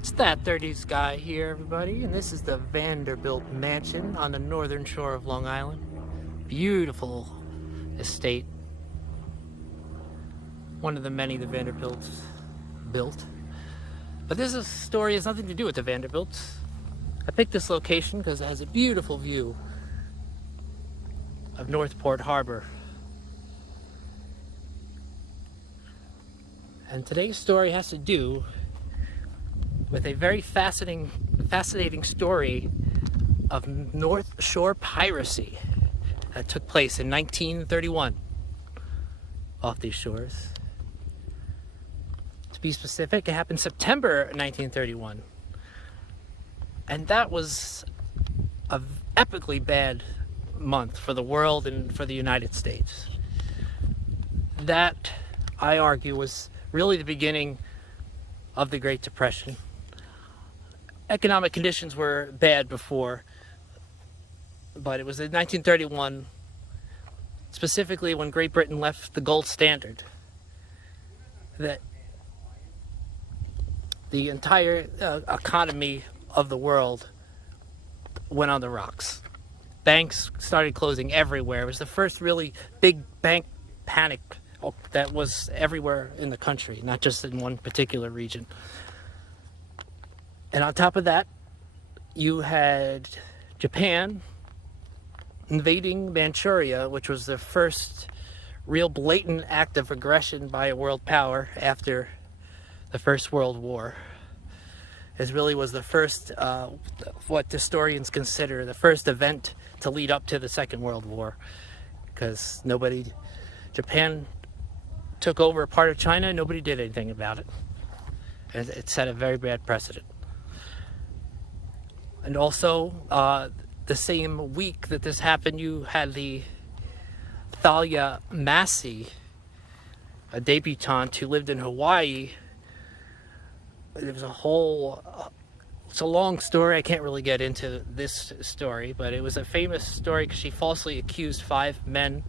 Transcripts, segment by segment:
It's that 30s guy here, everybody, and this is the Vanderbilt Mansion on the northern shore of Long Island. Beautiful estate. One of the many the Vanderbilts built. But this story has nothing to do with the Vanderbilts. I picked this location because it has a beautiful view of Northport Harbor. And today's story has to do with a very fascinating story of North Shore piracy that took place in 1931 off these shores. To be specific, it happened September 1931. And that was an epically bad month for the world and for the United States. That, I argue, was really the beginning of the Great Depression. Economic conditions were bad before, but it was in 1931, specifically when Great Britain left the gold standard, that the entire economy of the world went on the rocks. Banks started closing everywhere. It was the first really big bank panic that was everywhere in the country, not just in one particular region. And on top of that, you had Japan invading Manchuria, which was the first real blatant act of aggression by a world power after the First World War. It really was the first, what historians consider the first event to lead up to the Second World War, because Japan took over a part of China, nobody did anything about it. It set a very bad precedent. And also, the same week that this happened, you had the Thalia Massey, a debutante who lived in Hawaii. There was it's a long story. I can't really get into this story, but it was a famous story because she falsely accused 5 men,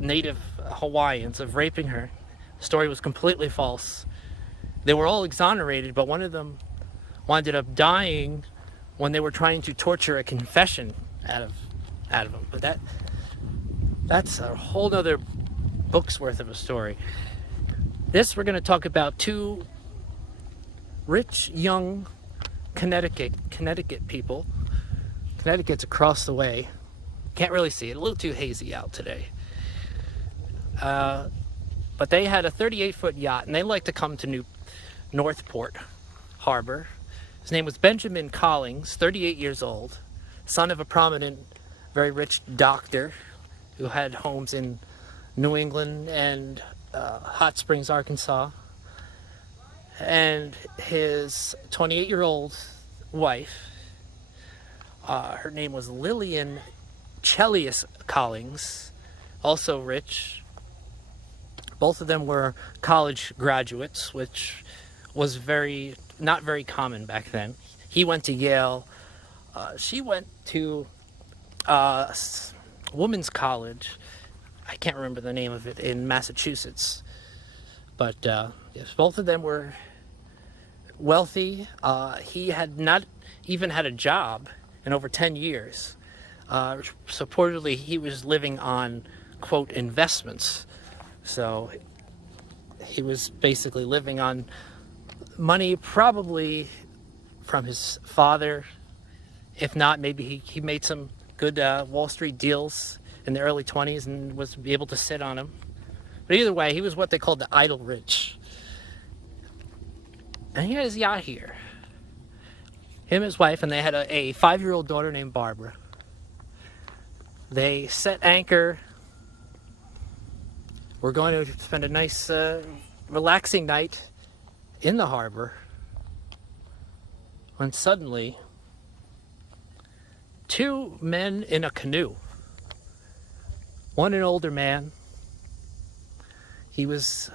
native Hawaiians, of raping her. The story was completely false. They were all exonerated, but one of them wound up dying when they were trying to torture a confession out of him. But that's a whole other book's worth of a story. We're going to talk about 2 rich, young Connecticut people. Connecticut's across the way. Can't really see it. A little too hazy out today. But they had a 38-foot yacht, and they liked to come to Northport Harbor. His name was Benjamin Collings, 38 years old, son of a prominent, very rich doctor who had homes in New England and Hot Springs, Arkansas. And his 28-year-old wife, her name was Lillian Chelius Collings, also rich. Both of them were college graduates, which was not very common back then. He went to Yale. She went to women's college. I can't remember the name of it, in Massachusetts. But yes, both of them were wealthy. He had not even had a job in over 10 years. Supposedly, he was living on, quote, investments. So he was basically living on money probably from his father. If not, maybe he made some good Wall Street deals in the early 20s and was able to sit on them. But either way, he was what they called the idle rich. And he had his yacht here. Him and his wife, and they had a 5-year-old daughter named Barbara. They set anchor. We're going to spend a nice, relaxing night in the harbor, when suddenly 2 men in a canoe, one an older man, he was,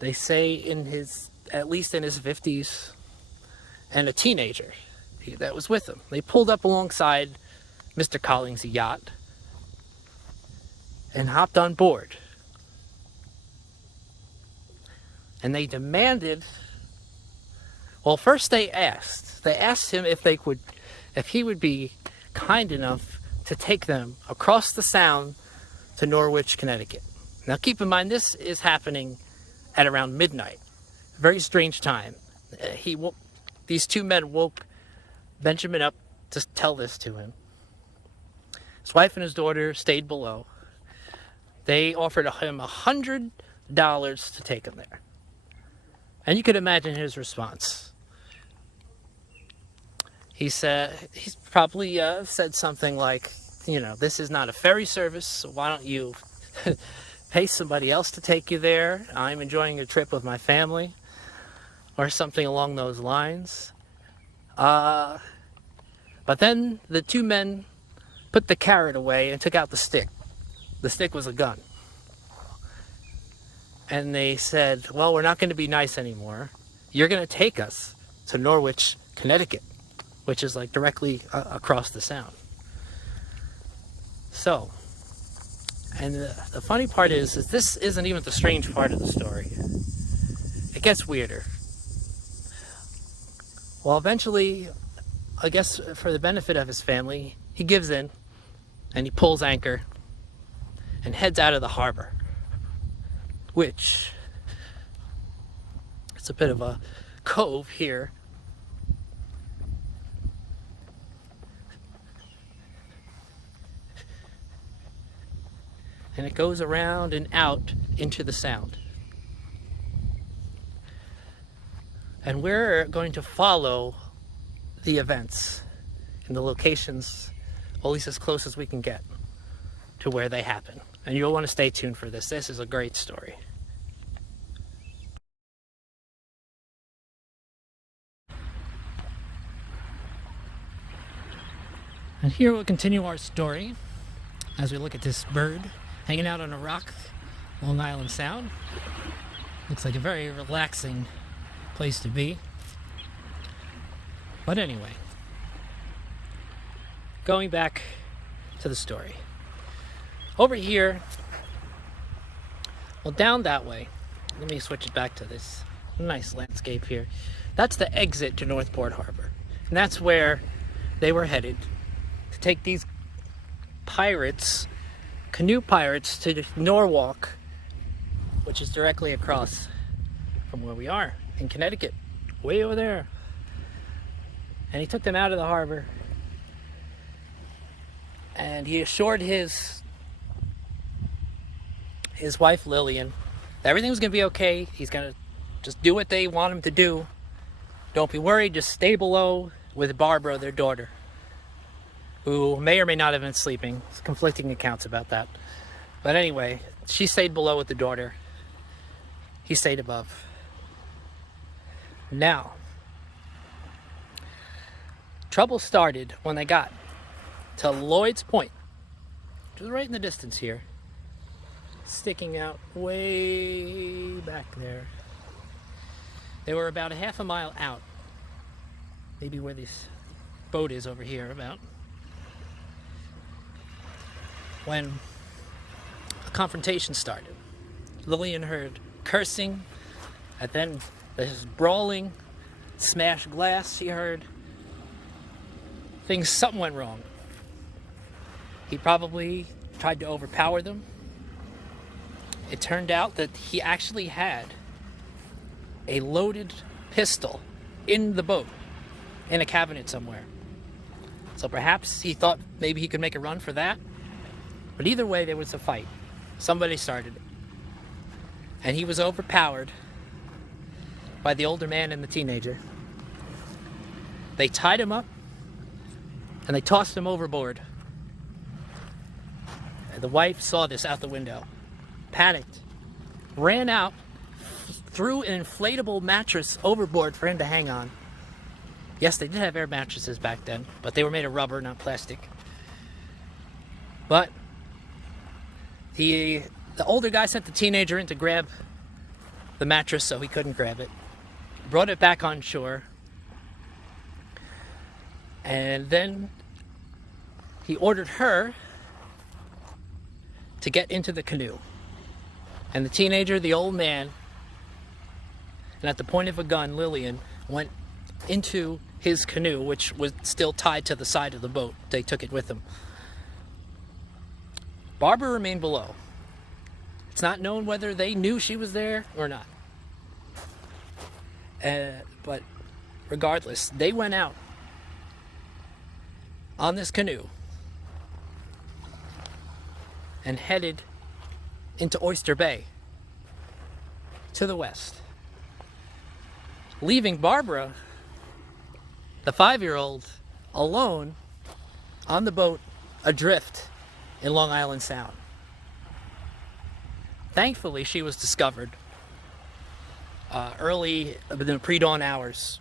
they say, at least in his 50s, and a teenager that was with him. They pulled up alongside Mr. Collins' yacht and hopped on board. And they demanded Well, first they asked him if he would be kind enough to take them across the Sound to Norwich, Connecticut. Now keep in mind, this is happening at around midnight. Very strange time. These two men woke Benjamin up to tell this to him. His wife and his daughter stayed below. They offered him $100 to take him there. And you could imagine his response. He's probably said something like, this is not a ferry service, so why don't you pay somebody else to take you there? I'm enjoying a trip with my family, or something along those lines. But then the two men put the carrot away and took out the stick. The stick was a gun. And they said, well, we're not going to be nice anymore. You're going to take us to Norwich, Connecticut, which is like directly across the Sound. So, and the funny part is this isn't even the strange part of the story. It gets weirder. Well, eventually, I guess for the benefit of his family, he gives in and he pulls anchor and heads out of the harbor, which it's a bit of a cove here. And it goes around and out into the Sound. And we're going to follow the events and the locations, at least as close as we can get to where they happen. And you'll want to stay tuned for this. This is a great story. And here we'll continue our story as we look at this bird hanging out on a rock, Long Island Sound. Looks like a very relaxing place to be. But anyway, going back to the story. Over here, well, down that way, let me switch it back to this nice landscape here. That's the exit to Northport Harbor. And that's where they were headed to take these pirates, canoe pirates, to Norwalk, which is directly across from where we are in Connecticut, way over there. And he took them out of the harbor and he assured his wife Lillian that everything was going to be okay. He's going to just do what they want him to do. Don't be worried, just stay below with Barbara, their daughter, who may or may not have been sleeping. There's conflicting accounts about that. But anyway, she stayed below with the daughter. He stayed above. Now, trouble started when they got to Lloyd's Point, which is right in the distance here, sticking out way back there. They were about a half a mile out, maybe where this boat is over here about, when a confrontation started. Lillian heard cursing, and then this brawling, smashed glass she heard. Something went wrong. He probably tried to overpower them. It turned out that he actually had a loaded pistol in the boat, in a cabinet somewhere. So perhaps he thought maybe he could make a run for that. But either way, there was a fight. Somebody started it. And he was overpowered by the older man and the teenager. They tied him up and they tossed him overboard. And the wife saw this out the window, panicked, ran out, threw an inflatable mattress overboard for him to hang on. Yes, they did have air mattresses back then, but they were made of rubber, not plastic. But the older guy sent the teenager in to grab the mattress so he couldn't grab it. Brought it back on shore. And then he ordered her to get into the canoe. And the teenager, the old man, and at the point of a gun, Lillian, went into his canoe, which was still tied to the side of the boat. They took it with them. Barbara remained below. It's not known whether they knew she was there or not. But regardless, they went out on this canoe and headed into Oyster Bay to the west, leaving Barbara, the 5-year-old, alone on the boat adrift in Long Island Sound. Thankfully, she was discovered early in the pre-dawn hours.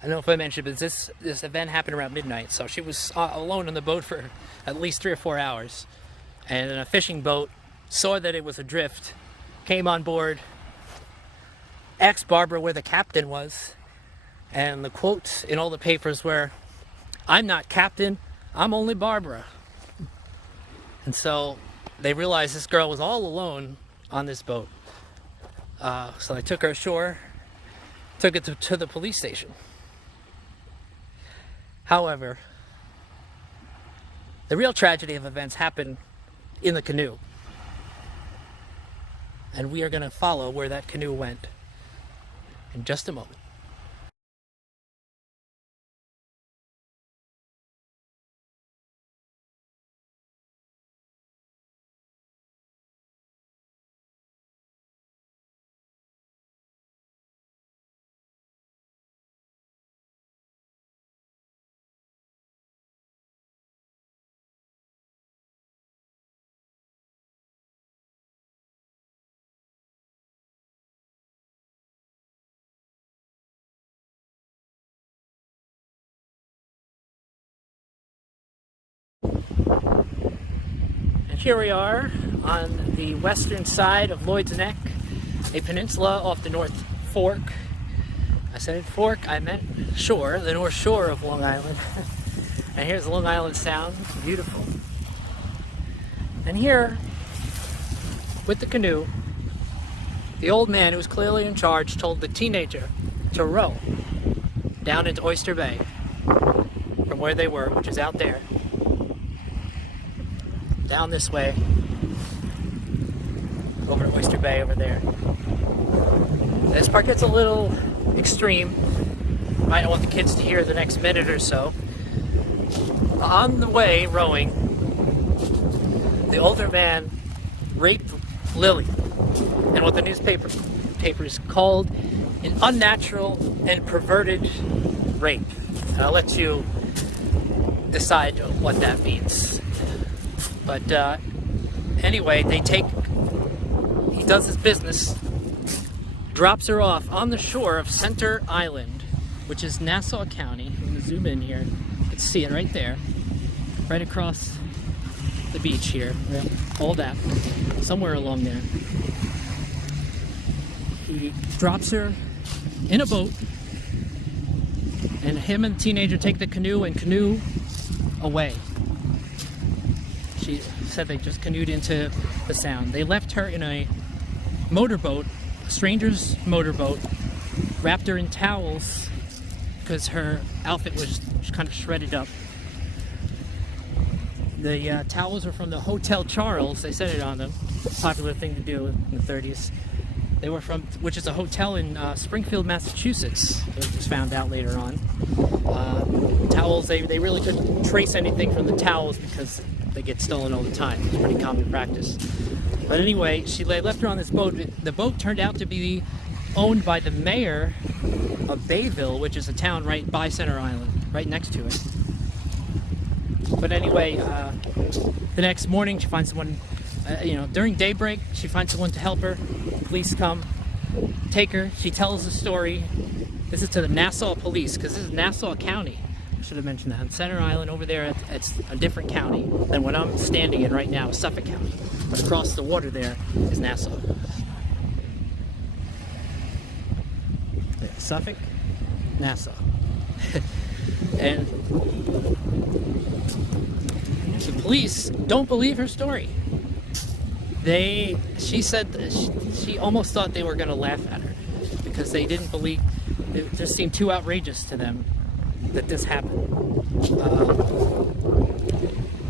I don't know if I mentioned, but this event happened around midnight, so she was alone on the boat for at least 3 or 4 hours. And a fishing boat saw that it was adrift, came on board, asked Barbara where the captain was, and the quotes in all the papers were, "I'm not captain, I'm only Barbara." And so they realized this girl was all alone on this boat. So they took her ashore, took it to the police station. However, the real tragedy of events happened in the canoe. And we are going to follow where that canoe went in just a moment. And here we are on the western side of Lloyd's Neck, a peninsula off the North Fork. I said fork, I meant shore, the North Shore of Long Island. And here's Long Island Sound, beautiful. And here, with the canoe, the old man who was clearly in charge told the teenager to row down into Oyster Bay from where they were, which is out there, down this way, over to Oyster Bay over there. This part gets a little extreme. Might not want the kids to hear the next minute or so. On the way, rowing, the older man raped Lily in what the newspapers called an unnatural and perverted rape. And I'll let you decide what that means. But anyway, he does his business, drops her off on the shore of Center Island, which is Nassau County. I'm going to zoom in here. You can see it right there, right across the beach here, all that, somewhere along there. He drops her in a boat, and him and the teenager take the canoe and canoe away. She said they just canoed into the Sound. They left her in a motorboat, a stranger's motorboat, wrapped her in towels because her outfit was kind of shredded up. The towels were from the Hotel Charles. They said it on them. Popular thing to do in the 30s. They were from, which is a hotel in Springfield, Massachusetts. It was found out later on. Towels, they really couldn't trace anything from the towels because they get stolen all the time. It's pretty common practice. But anyway, they left her on this boat. The boat turned out to be owned by the mayor of Bayville, which is a town right by Center Island, right next to it. But anyway, the next morning she finds someone, during daybreak, she finds someone to help her. Police come, take her. She tells the story. This is to the Nassau police, because this is Nassau County. I should have mentioned that. On Center Island over there, it's a different county than what I'm standing in right now, Suffolk County. But across the water there is Nassau. Yeah, Suffolk, Nassau. And the police don't believe her story. She said that she almost thought they were going to laugh at her because they didn't believe it just seemed too outrageous to them that this happened.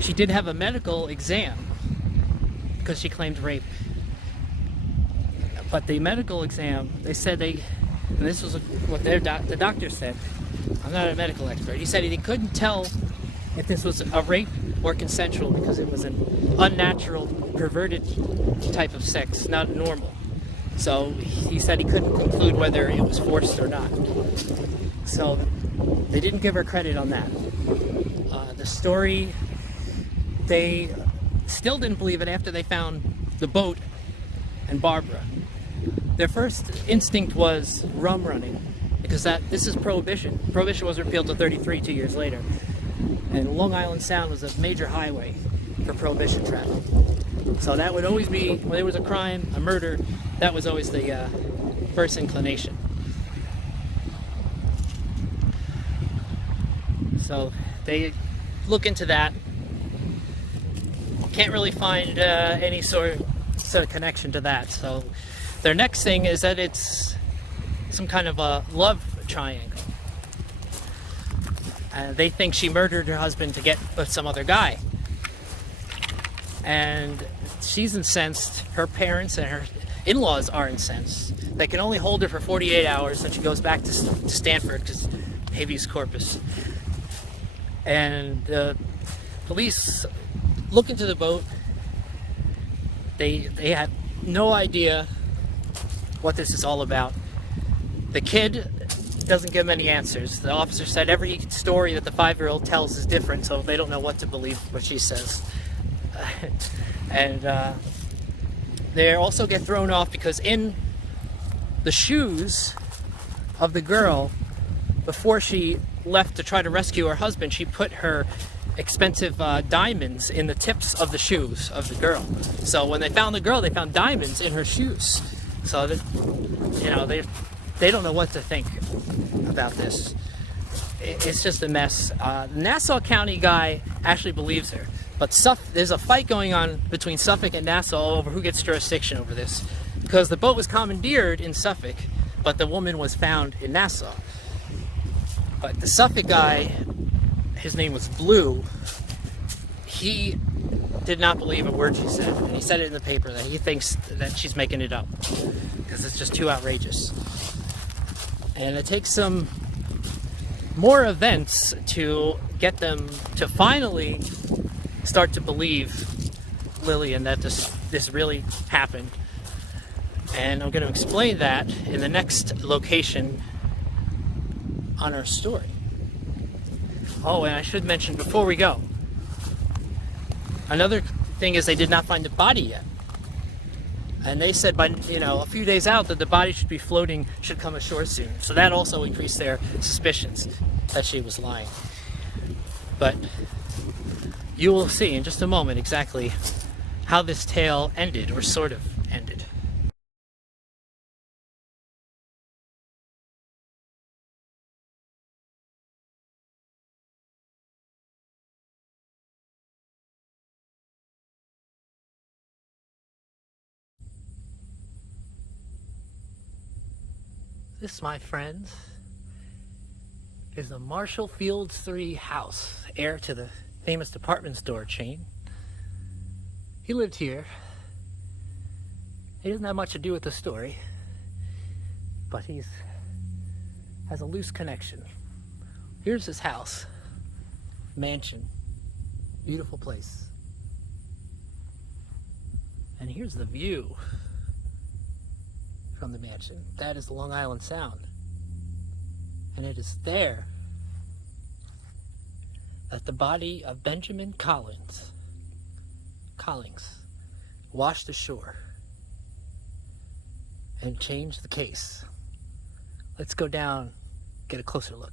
She did have a medical exam because she claimed rape. But the medical exam, they said and this was what the doctor said. I'm not a medical expert. He said he couldn't tell if this was a rape or consensual because it was an unnatural, perverted type of sex, not normal. So he said he couldn't conclude whether it was forced or not. So they didn't give her credit on that. The story, they still didn't believe it after they found the boat and Barbara. Their first instinct was rum running, because this is Prohibition. Prohibition was repealed to 33 2 years later. And Long Island Sound was a major highway for Prohibition traffic. So that would always be, when there was a crime, a murder, that was always the first inclination. So they look into that. Can't really find any sort of connection to that. So their next thing is that it's some kind of a love triangle. They think she murdered her husband to get with some other guy. And she's incensed. Her parents and her in-laws are incensed. They can only hold her for 48 hours, then she goes back to Stanford because habeas corpus. And the police look into the boat. They have no idea what this is all about. The kid doesn't give them any answers. The officer said every story that the 5-year-old tells is different, so they don't know what to believe what she says. And they also get thrown off because in the shoes of the girl, before she left to try to rescue her husband, she put her expensive diamonds in the tips of the shoes of the girl. So when they found the girl, they found diamonds in her shoes. So that, you know, they don't know what to think about this. It's just a mess. The Nassau County guy actually believes her, but there's a fight going on between Suffolk and Nassau over who gets jurisdiction over this, because the boat was commandeered in Suffolk, but the woman was found in Nassau. But the Suffolk guy, his name was Blue, he did not believe a word she said, and he said it in the paper that he thinks that she's making it up because it's just too outrageous. And it takes some more events to get them to finally start to believe Lillian that this really happened. And I'm going to explain that in the next location on our story. Oh, and I should mention before we go, another thing is they did not find the body yet. And they said by, a few days out that the body should be floating, should come ashore soon. So that also increased their suspicions that she was lying. But you will see in just a moment exactly how this tale ended, or sort of ended. This, my friends, is the Marshall Fields 3 house, heir to the famous department store chain. He lived here. He doesn't have much to do with the story, but has a loose connection. Here's his house, mansion, beautiful place. And here's the view from the mansion. That is the Long Island Sound. And it is there that the body of Benjamin Collins washed ashore and changed the case. Let's go down, get a closer look.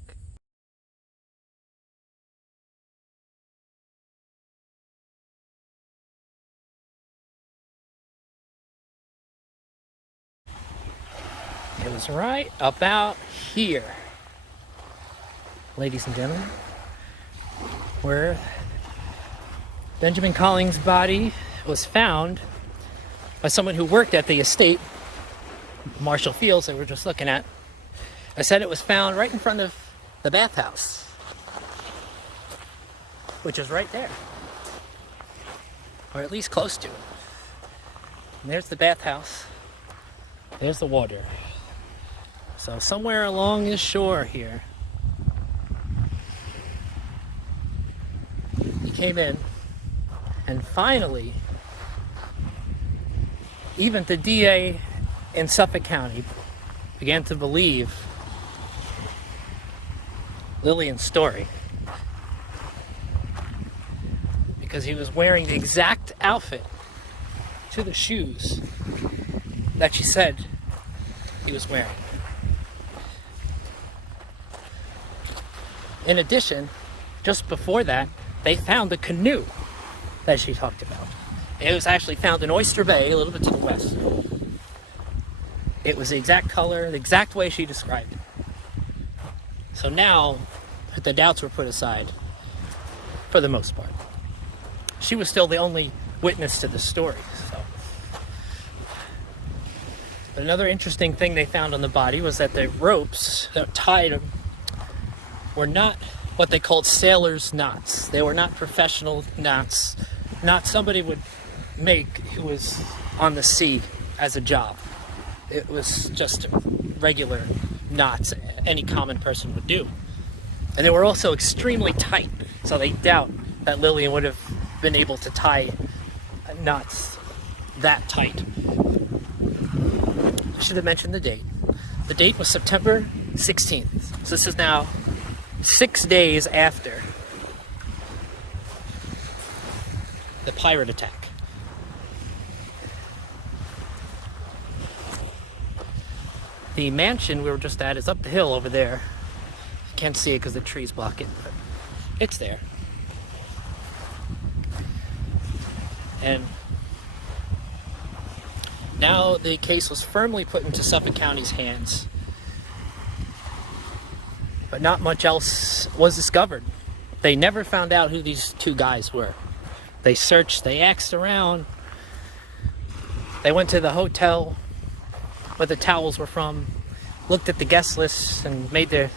It was right about here, ladies and gentlemen, where Benjamin Collins' body was found by someone who worked at the estate, Marshall Fields, that we're just looking at. I said it was found right in front of the bathhouse, which is right there, or at least close to it. And there's the bathhouse. There's the water. So somewhere along this shore here, he came in, and finally, even the DA in Suffolk County began to believe Lillian's story, because he was wearing the exact outfit to the shoes that she said he was wearing. In addition, just before that, they found the canoe that she talked about. It was actually found in Oyster Bay, a little bit to the west. It was the exact color, the exact way she described it. So now, the doubts were put aside, for the most part. She was still the only witness to the story. So. But another interesting thing they found on the body was that the ropes that tied him were not what they called sailor's knots. They were not professional knots, not somebody would make who was on the sea as a job. It was just regular knots any common person would do. And they were also extremely tight, so they doubt that Lillian would have been able to tie knots that tight. I should have mentioned the date. The date was September 16th. So this is now 6 days after the pirate attack. The mansion we were just at is up the hill over there. You can't see it because the trees block it, but it's there. And now the case was firmly put into Suffolk County's hands. But not much else was discovered. They never found out who these two guys were. They searched, they asked around. They went to the hotel where the towels were from, looked at the guest lists and made their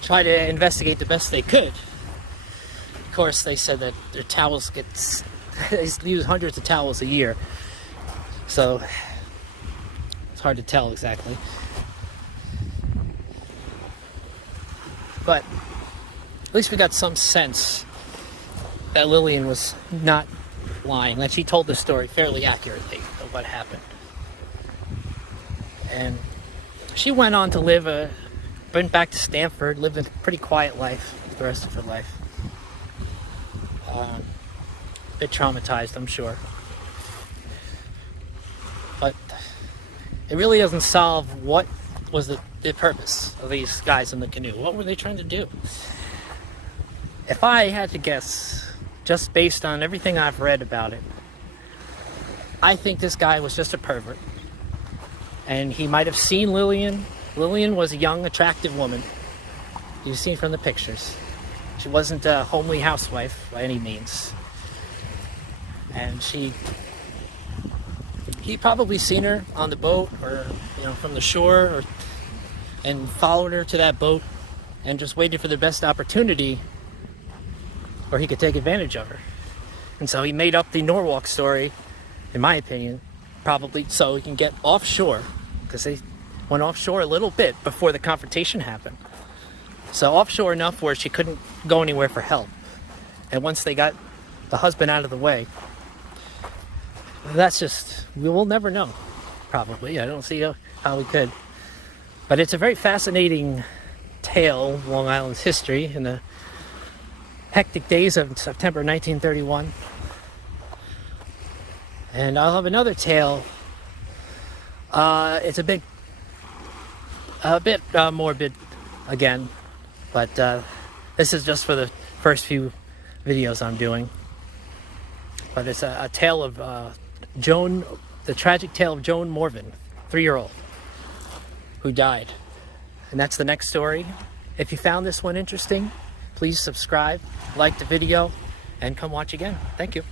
try to investigate the best they could. Of course, they said that their towels they use hundreds of towels a year, so it's hard to tell exactly. But at least we got some sense that Lillian was not lying, that she told the story fairly accurately of what happened. And she went on to went back to Stanford, lived a pretty quiet life the rest of her life. A bit traumatized, I'm sure. But it really doesn't solve what was the purpose of these guys in the canoe. What were they trying to do? If I had to guess, just based on everything I've read about it, I think this guy was just a pervert. And he might have seen Lillian. Lillian was a young, attractive woman. You've seen from the pictures. She wasn't a homely housewife by any means. And he probably seen her on the boat or, from the shore and followed her to that boat and just waited for the best opportunity where he could take advantage of her. And so he made up the Norwalk story, in my opinion, probably so he can get offshore, because they went offshore a little bit before the confrontation happened. So offshore enough where she couldn't go anywhere for help. And once they got the husband out of the way, we will never know, probably. I don't see how we could. But it's a very fascinating tale of Long Island's history in the hectic days of September 1931. And I'll have another tale. It's a bit morbid again, but this is just for the first few videos I'm doing. But it's a tale of the tragic tale of Joan Morvan, 3-year-old, who died. And that's the next story. If you found this one interesting, please subscribe, like the video, and come watch again. Thank you.